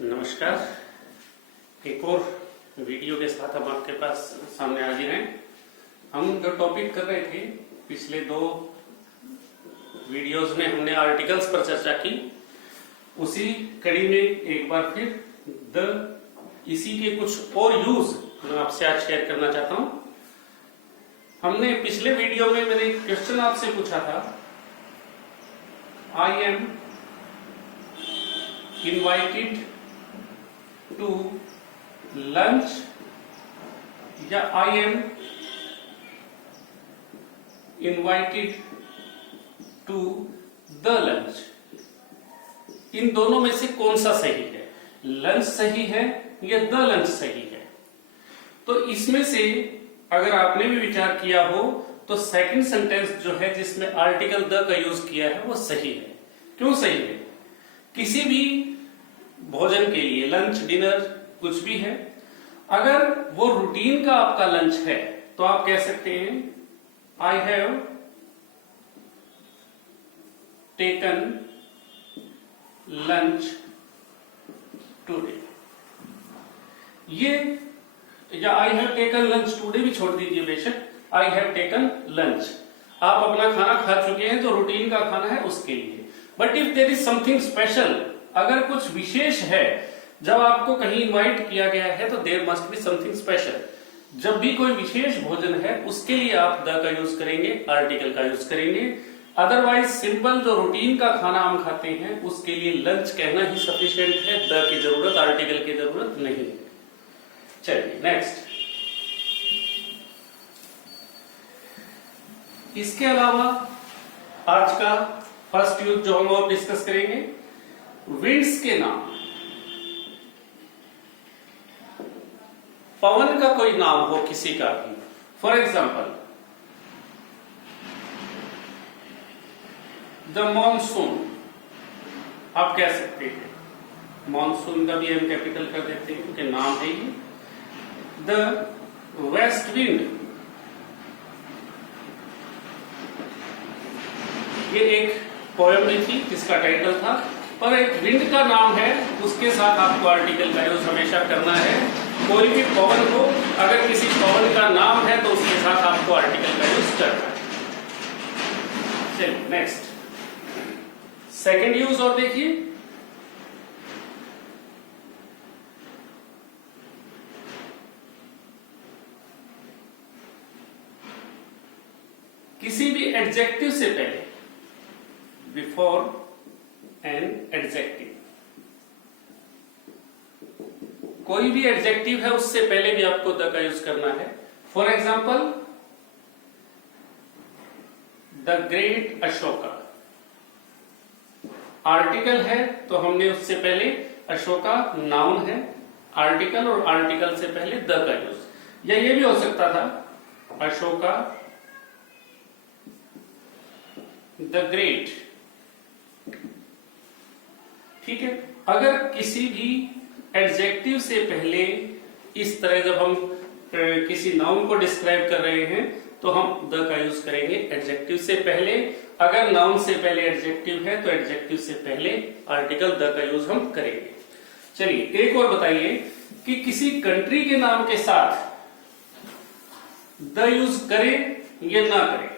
नमस्कार। एक और वीडियो के साथ हम आपके पास सामने हाजिर हैं। हम जो टॉपिक कर रहे थे पिछले दो वीडियोस में हमने आर्टिकल्स पर चर्चा की, उसी कड़ी में एक बार फिर इसी के कुछ और यूज मैं आपसे आज शेयर करना चाहता हूं। हमने पिछले वीडियो में मैंने एक क्वेश्चन आपसे पूछा था, I am invited to lunch या I am invited to the lunch, इन दोनों में से कौन सा सही है? लंच सही है या द लंच सही है? तो इसमें से अगर आपने भी विचार किया हो तो सेकंड सेंटेंस जो है जिसमें आर्टिकल द का यूज किया है वो सही है। क्यों सही है? किसी भी भोजन के लिए लंच डिनर कुछ भी है, अगर वो रूटीन का आपका लंच है तो आप कह सकते हैं I have taken lunch today. ये या I have taken lunch today भी छोड़ दीजिए बेशक, आई हैव टेकन लंच, आप अपना खाना खा चुके हैं तो रूटीन का खाना है उसके लिए। But if there is something special, अगर कुछ विशेष है, जब आपको कहीं इनवाइट किया गया है तो there must be something special. जब भी कोई विशेष भोजन है उसके लिए आप द का यूज करेंगे, आर्टिकल का यूज करेंगे। अदरवाइज सिंपल जो रूटीन का खाना हम खाते हैं उसके लिए लंच कहना ही सफिशिएंट है, द की जरूरत, आर्टिकल की जरूरत नहीं है। चलिए नेक्स्ट। इसके अलावा आज का फर्स्ट यूज जो हम और डिस्कस करेंगे, विंड्स के नाम। पवन का कोई नाम हो किसी का भी, फॉर एग्जाम्पल द मॉनसून, आप कह सकते हैं। मॉनसून का भी हम कैपिटल कर देते हैं क्योंकि नाम है ये। द वेस्ट विंड, ये एक पोएम भी थी जिसका टाइटल था, पर एक विंड का नाम है उसके साथ आपको आर्टिकल का यूज हमेशा करना है। कोई भी पवन हो, अगर किसी पवन का नाम है तो उसके साथ आपको आर्टिकल का यूज करना है। चलिए नेक्स्ट, सेकंड यूज और देखिए। किसी भी एडजेक्टिव से पहले, बिफोर एन एडजेक्टिव, कोई भी एडजेक्टिव है उससे पहले भी आपको द का यूज करना है। For example the great Ashoka, article है तो हमने उससे पहले अशोका नाउन है, आर्टिकल, और आर्टिकल से पहले द का यूज। या ये भी हो सकता था अशोका द ग्रेट, ठीक है। अगर किसी भी एडजेक्टिव से पहले इस तरह जब हम किसी नाउन को डिस्क्राइब कर रहे हैं तो हम द का यूज करेंगे एडजेक्टिव से पहले। अगर नाउन से पहले एडजेक्टिव है तो एडजेक्टिव से पहले आर्टिकल द का यूज हम करेंगे। चलिए एक और बताइए कि किसी कंट्री के नाम के साथ द यूज करें या ना करें।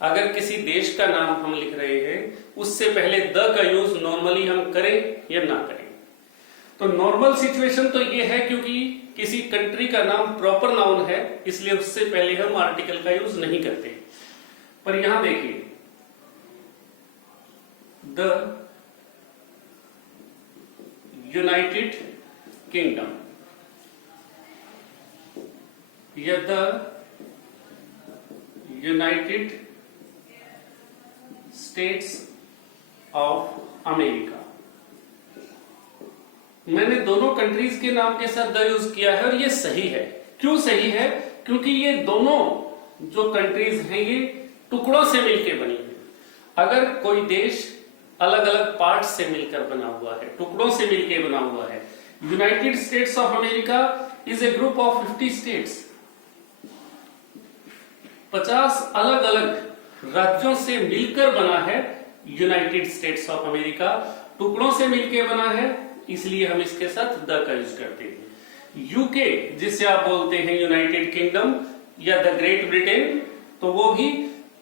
अगर किसी देश का नाम हम लिख रहे हैं उससे पहले द का यूज नॉर्मली हम करें या ना करें। तो नॉर्मल सिचुएशन तो ये है क्योंकि किसी कंट्री का नाम प्रॉपर नाउन है इसलिए उससे पहले हम आर्टिकल का यूज नहीं करते। पर यहां देखिए द यूनाइटेड किंगडम या the United states of America, मैंने दोनों कंट्रीज के नाम के साथ द यूज किया है और ये सही है। क्यों सही है? क्योंकि ये दोनों जो कंट्रीज हैं ये टुकड़ों से मिलकर बनी है। अगर कोई देश अलग अलग पार्ट्स से मिलकर बना हुआ है, टुकड़ों से मिलकर बना हुआ है, United states of America is a group of 50 states, 50 अलग अलग राज्यों से मिलकर बना है, यूनाइटेड स्टेट्स ऑफ अमेरिका टुकड़ों से मिलके बना है, इसलिए हम इसके साथ द का यूज करते हैं। यूके जिसे आप बोलते हैं यूनाइटेड किंगडम या द ग्रेट ब्रिटेन, तो वो भी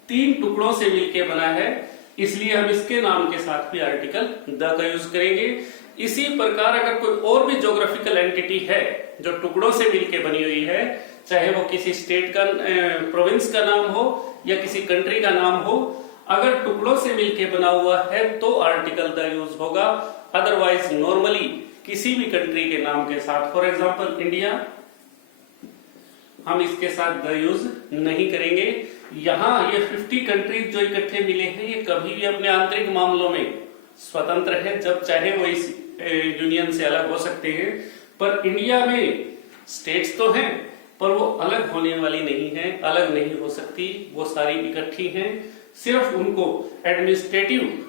3 टुकड़ों से मिलके बना है, इसलिए हम इसके नाम के साथ भी आर्टिकल द का यूज करेंगे। इसी प्रकार अगर कोई और भी ज्योग्राफिकल एंटिटी है जो टुकड़ों से मिलके बनी हुई है, चाहे वो किसी स्टेट का प्रोविंस का नाम हो या किसी कंट्री का नाम हो, अगर टुकड़ों से मिलके बना हुआ है तो आर्टिकल द यूज होगा। अदरवाइज नॉर्मली किसी भी कंट्री के नाम के साथ, फॉर एग्जांपल इंडिया, हम इसके साथ द यूज नहीं करेंगे। यहां ये 50 कंट्रीज जो इकट्ठे मिले हैं, ये कभी भी अपने आंतरिक मामलों में स्वतंत्र है, जब चाहे वो इस यूनियन से अलग हो सकते हैं। पर इंडिया में स्टेट्स तो हैं, पर वो अलग होने वाली नहीं है, अलग नहीं हो सकती, वो सारी इकट्ठी हैं। सिर्फ उनको एडमिनिस्ट्रेटिव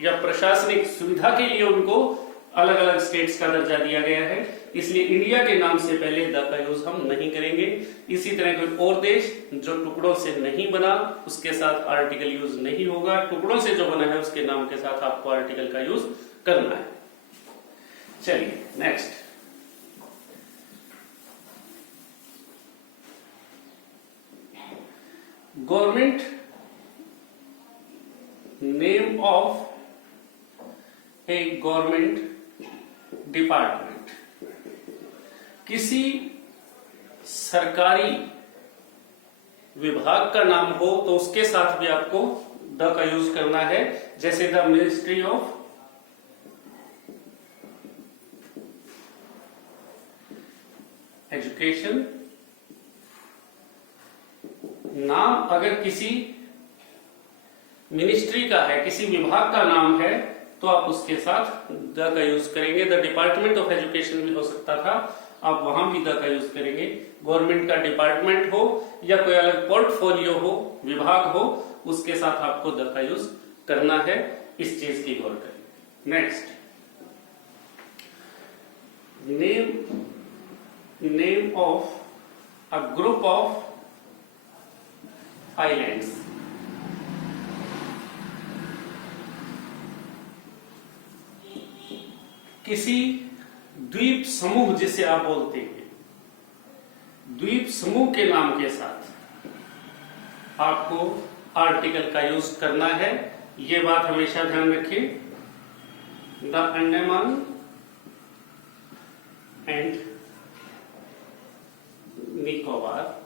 या प्रशासनिक सुविधा के लिए उनको अलग अलग स्टेट्स का दर्जा दिया गया है, इसलिए इंडिया के नाम से पहले द का यूज हम नहीं करेंगे। इसी तरह कोई और देश जो टुकड़ों से नहीं बना, उसके साथ आर्टिकल यूज नहीं होगा। टुकड़ों से जो बना है उसके नाम के साथ आपको आर्टिकल का यूज करना है। चलिए next, government name of A government department, किसी सरकारी विभाग का नाम हो तो उसके साथ भी आपको द का यूज करना है। जैसे द मिनिस्ट्री ऑफ एजुकेशन, नाम अगर किसी मिनिस्ट्री का है, किसी विभाग का नाम है, तो आप उसके साथ द का यूज करेंगे। द डिपार्टमेंट ऑफ एजुकेशन भी हो सकता था, आप वहां भी द का यूज करेंगे। गवर्नमेंट का डिपार्टमेंट हो या कोई अलग पोर्टफोलियो हो, विभाग हो, उसके साथ आपको द का यूज करना है। इस चीज की गौर करें। Next, name of a group of islands, किसी द्वीप समूह जिसे आप बोलते हैं, द्वीप समूह के नाम के साथ आपको आर्टिकल का यूज करना है। ये बात हमेशा ध्यान रखें। द अंडमान एंड निकोबार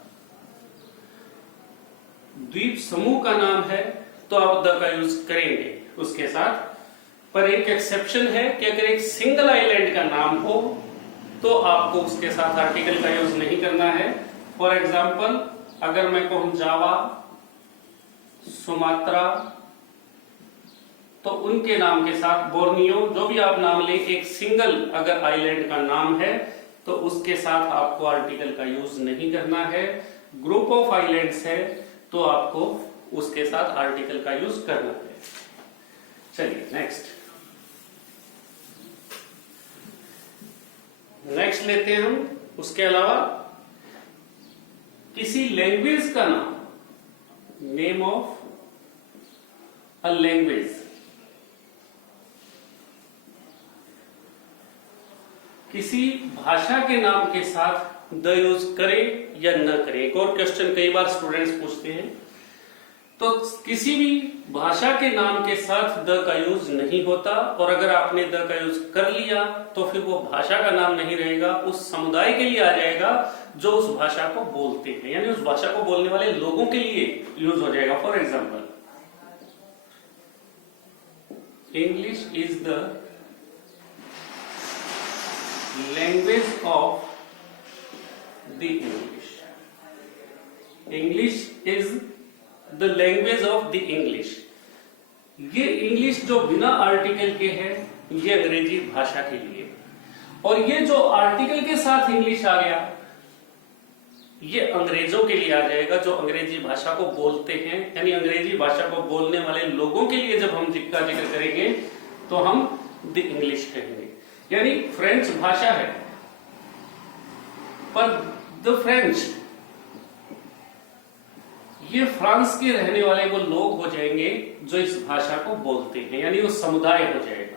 द्वीप समूह का नाम है तो आप द का यूज करेंगे उसके साथ। पर एक एक्सेप्शन है कि अगर एक सिंगल आइलैंड का नाम हो तो आपको उसके साथ आर्टिकल का यूज नहीं करना है। फॉर एग्जाम्पल, अगर मैं कहूं जावा, सुमात्रा, तो उनके नाम के साथ बोर्नियो, जो भी आप नाम लें, एक सिंगल अगर आइलैंड का नाम है तो उसके साथ आपको आर्टिकल का यूज नहीं करना है। ग्रुप ऑफ आइलैंड्स है तो आपको उसके साथ आर्टिकल का यूज करना है। चलिए नेक्स्ट लेते हैं हम। उसके अलावा किसी लैंग्वेज का नाम, नेम ऑफ अ लैंग्वेज, किसी भाषा के नाम के साथ द यूज करें या न करें। एक और क्वेश्चन कई बार स्टूडेंट्स पूछते हैं, तो किसी भी भाषा के नाम के साथ द का यूज नहीं होता, और अगर आपने द का यूज कर लिया तो फिर वो भाषा का नाम नहीं रहेगा, उस समुदाय के लिए आ जाएगा जो उस भाषा को बोलते हैं, यानी उस भाषा को बोलने वाले लोगों के लिए यूज हो जाएगा। For example, English is the language of the English, English is the language of the English. ये इंग्लिश जो बिना आर्टिकल के है, ये अंग्रेजी भाषा के लिए, और ये जो आर्टिकल के साथ इंग्लिश आ गया, ये अंग्रेजों के लिए आ जाएगा जो अंग्रेजी भाषा को बोलते हैं। यानी अंग्रेजी भाषा को बोलने वाले लोगों के लिए जब हम जिक्का जिक्र करेंगे तो हम द इंग्लिश कहेंगे। यानी फ्रेंच भाषा है, पर द फ्रेंच, ये फ्रांस के रहने वाले वो लोग हो जाएंगे जो इस भाषा को बोलते हैं, यानी वो समुदाय हो जाएगा।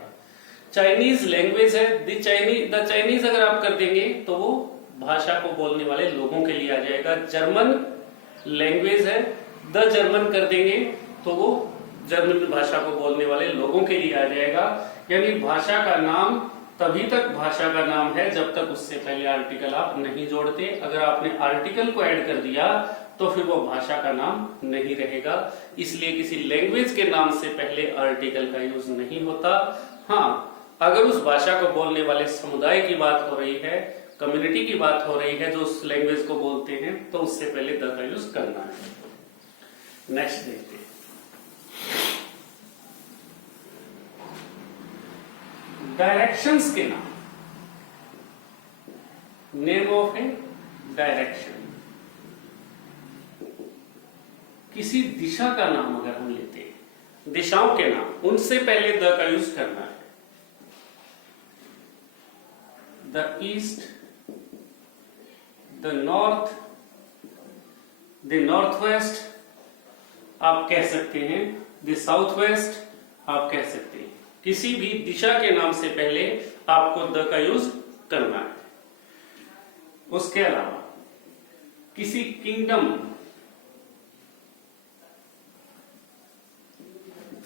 चाइनीज लैंग्वेज है, द चाइनीज अगर आप कर देंगे तो वो भाषा को बोलने वाले लोगों के लिए आ जाएगा। जर्मन लैंग्वेज है, द जर्मन कर देंगे तो वो जर्मन भाषा को बोलने वाले लोगों के लिए आ जाएगा। यानी भाषा का नाम तभी तक भाषा का नाम है जब तक उससे पहले आर्टिकल आप नहीं जोड़ते। अगर आपने आर्टिकल को ऐड कर दिया तो फिर वो भाषा का नाम नहीं रहेगा। इसलिए किसी लैंग्वेज के नाम से पहले आर्टिकल का यूज नहीं होता। हाँ, अगर उस भाषा को बोलने वाले समुदाय की बात हो रही है, कम्युनिटी की बात हो रही है जो उस लैंग्वेज को बोलते हैं, तो उससे पहले द का यूज करना है। नेक्स्ट देखते हैं। डायरेक्शंस के नाम, नेम ऑफ ए डायरेक्शन, किसी दिशा का नाम अगर हम लेते हैं, दिशाओं के नाम, उनसे पहले द का यूज करना है। The east, the north, the north west आप कह सकते हैं, द साउथ वेस्ट आप कह सकते हैं। किसी भी दिशा के नाम से पहले आपको द का यूज करना है। उसके अलावा किसी किंगडम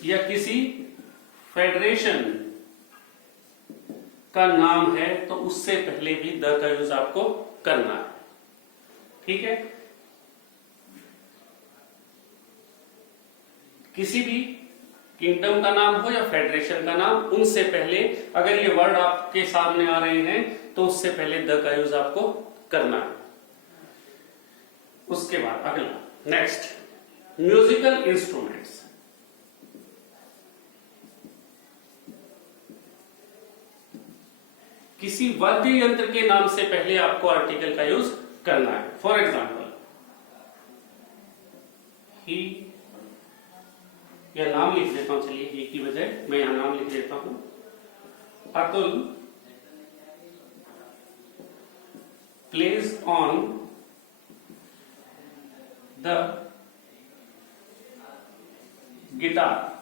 या किसी फेडरेशन का नाम है तो उससे पहले भी द का यूज आपको करना है। ठीक है, किसी भी किंगडम का नाम हो या फेडरेशन का नाम, उनसे पहले अगर ये वर्ड आपके सामने आ रहे हैं तो उससे पहले द का यूज आपको करना है। उसके बाद अगला नेक्स्ट, म्यूजिकल इंस्ट्रूमेंट्स। किसी वाद्य यंत्र के नाम से पहले आपको आर्टिकल का यूज करना है। फॉर एग्जाम्पल, ही, या नाम लिख देता हूं, चलिए ही की बजाय मैं यहां नाम लिख देता हूं, Atul plays on the guitar.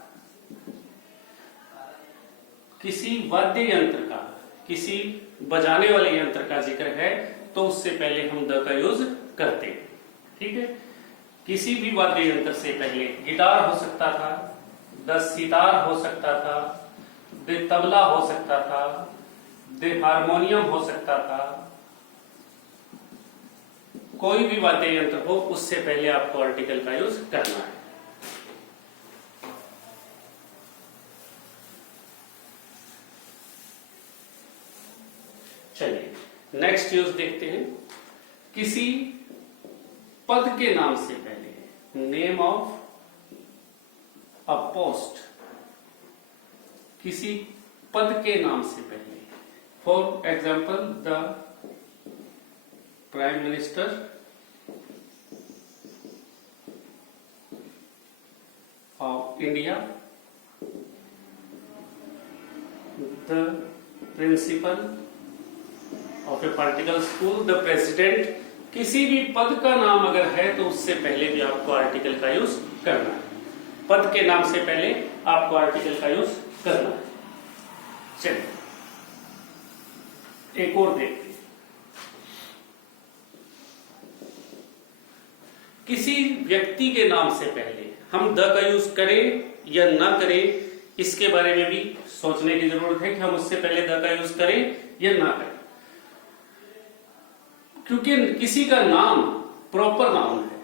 किसी वाद्य यंत्र का, किसी बजाने वाले यंत्र का जिक्र है तो उससे पहले हम द का यूज करते हैं। ठीक है, किसी भी वाद्य यंत्र से पहले, गिटार हो सकता था, द सितार हो सकता था, द तबला हो सकता था, द हारमोनियम हो सकता था, कोई भी वाद्य यंत्र हो उससे पहले आपको आर्टिकल का यूज करना है। चलिए नेक्स्ट यूज देखते हैं। किसी पद के नाम से पहले, नेम ऑफ अ पोस्ट, किसी पद के नाम से पहले, for example the prime minister, of India, the principle of A particle school, the president. किसी भी पद का नाम अगर है तो उससे पहले भी आपको आर्टिकल का यूज करना है। पद के नाम से पहले आपको आर्टिकल का यूज करना है। चलिए एक और देखते हैं। किसी व्यक्ति के नाम से पहले हम द का यूज करें या ना करें, इसके बारे में भी सोचने की जरूरत है कि हम उससे पहले द का यूज करें या ना करें, क्योंकि किसी का नाम प्रॉपर नाउन है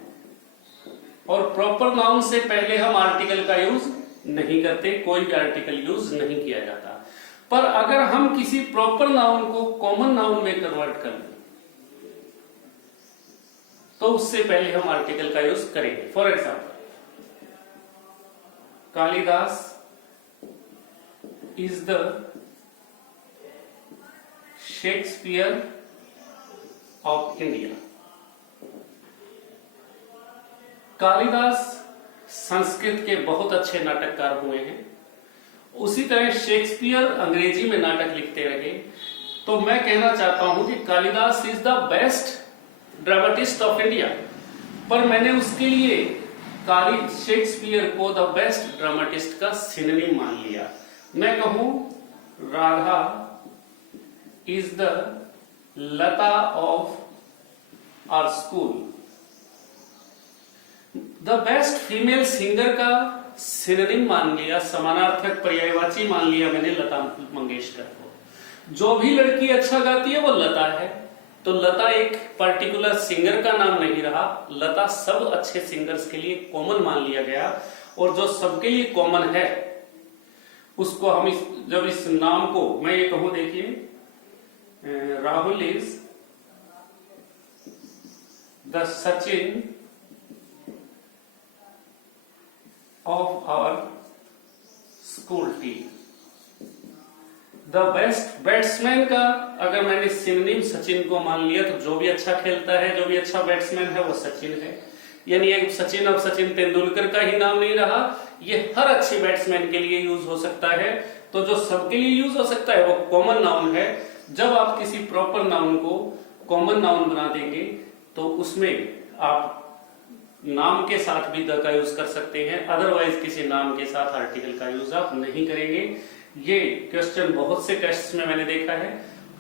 और प्रॉपर नाउन से पहले हम आर्टिकल का यूज नहीं करते, कोई भी आर्टिकल यूज नहीं किया जाता। पर अगर हम किसी प्रॉपर नाउन को कॉमन नाउन में कन्वर्ट कर लें तो उससे पहले हम आर्टिकल का यूज करेंगे। For example, Kalidas is the Shakespeare of India. Kalidas Sanskrit के बहुत अच्छे नाटककार हुए हैं, उसी तरह शेक्सपियर अंग्रेजी में नाटक लिखते रहे। तो मैं कहना चाहता हूं कि Kalidas is the best dramatist of India, पर मैंने उसके लिए कालिद शेक्सपियर को द बेस्ट ड्रामेटिस्ट का सिनोनिम मान लिया। मैं कहूं Radha is the Lata of our school. The best female singer का सिनोनिम मान लिया, समानार्थक पर्यायवाची मान लिया मैंने लता मंगेशकर को। जो भी लड़की अच्छा गाती है वो लता है, तो लता एक पर्टिकुलर सिंगर का नाम नहीं रहा, लता सब अच्छे सिंगर्स के लिए कॉमन मान लिया गया। और जो सबके लिए कॉमन है उसको हम जब इस नाम को मैं ये कहूं, देखिए Rahul is the Sachin of our school team. The best batsman का अगर मैंने सिनोनिम सचिन को मान लिया तो जो भी अच्छा खेलता है, जो भी अच्छा बैट्समैन है वो सचिन है। यानी एक सचिन अब सचिन तेंदुलकर का ही नाम नहीं रहा, ये हर अच्छे बैट्समैन के लिए यूज हो सकता है। तो जो सबके लिए यूज हो सकता है वो कॉमन नाउन है। जब आप किसी प्रॉपर नाउन को कॉमन नाउन बना देंगे तो उसमें आप नाम के साथ भी द का यूज कर सकते हैं, अदरवाइज किसी नाम के साथ आर्टिकल का यूज आप नहीं करेंगे। ये क्वेश्चन बहुत से टेस्ट्स में मैंने देखा है।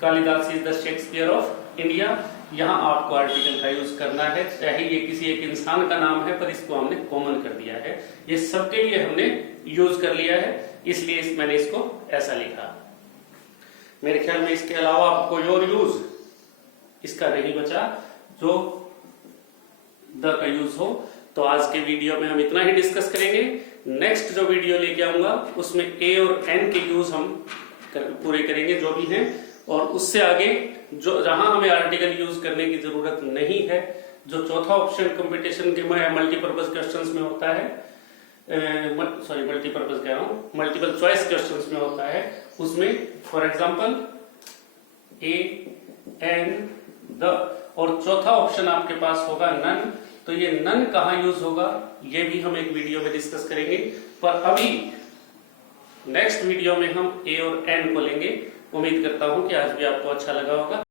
Kalidas is the Shakespeare of India, यहाँ आपको आर्टिकल का यूज करना है, चाहे ये किसी एक इंसान का नाम है पर इसको हमने कॉमन कर दिया है। ये सबके लिए हमने यूज कर लिया है, इसलिए मैंने इसको ऐसा लिखा। मेरे ख्याल में इसके अलावा आपको और यूज इसका नहीं बचा जो द का यूज हो। तो आज के वीडियो में हम इतना ही डिस्कस करेंगे। नेक्स्ट जो वीडियो लेके आऊंगा उसमें ए और एन के यूज हम पूरे करेंगे जो भी हैं, और उससे आगे जो जहां हमें आर्टिकल यूज करने की जरूरत नहीं है, जो चौथा ऑप्शन कंपटीशन के में मल्टीपर्पज क्वेश्चंस में होता है, मल्टीपर्पज कह रहा हूं, मल्टीपल चॉइस क्वेश्चंस में होता है, उसमें for example A an the और चौथा ऑप्शन आपके पास होगा नन। तो ये नन कहां यूज होगा ये भी हम एक वीडियो में डिस्कस करेंगे, पर अभी नेक्स्ट वीडियो में हम ए और एन को लेंगे। उम्मीद करता हूं कि आज भी आपको अच्छा लगा होगा।